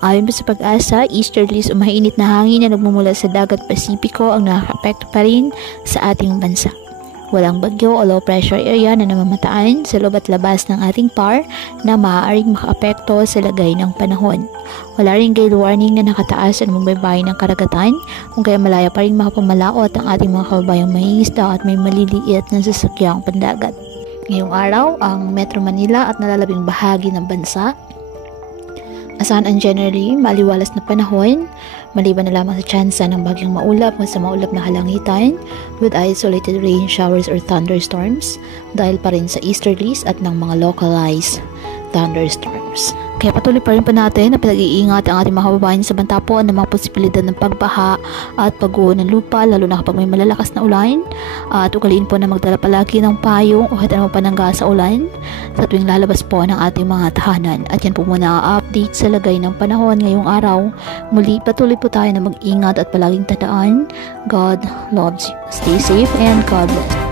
Ayon pa sa Pag-asa, easterlies o mainit na hangin na nagmumula sa dagat Pasipiko ang nakaka-apekto pa rin sa ating bansa. Walang bagyo o low pressure area na namamataan sa loob at labas ng ating PAR na maaaring makaapekto sa lagay ng panahon. Wala ring gale warning na nakataas sa namumbaybayin ng karagatan, kung kaya malaya pa rin makapamalaot ang ating mga kababayang mangingisda at may maliliit na sasakyang pandagat. Ngayong araw, ang Metro Manila at nalalabing bahagi ng bansa asahan ang generally maliwalas na panahon, maliban na lamang sa tsansa ng bagyong maulap o sa maulap na kalangitan with isolated rain showers or thunderstorms dahil pa rin sa easterlies at ng mga localized thunderstorms. Kaya patuloy pa rin pa natin na pinag-iingat ang ating mga kababayan sa bantapon ng mga posibilidad ng pagbaha at pagguho ng lupa, lalo na kapag may malalakas na ulan. At ugaliin po na magdala palagi ng payong o kahit anong panangga sa ulan sa tuwing lalabas po ng ating mga tahanan. At yan po muna ang update sa lagay ng panahon ngayong araw. Muli patuloy po tayo na mag-ingat at palaging tandaan, God loves you. Stay safe and God bless.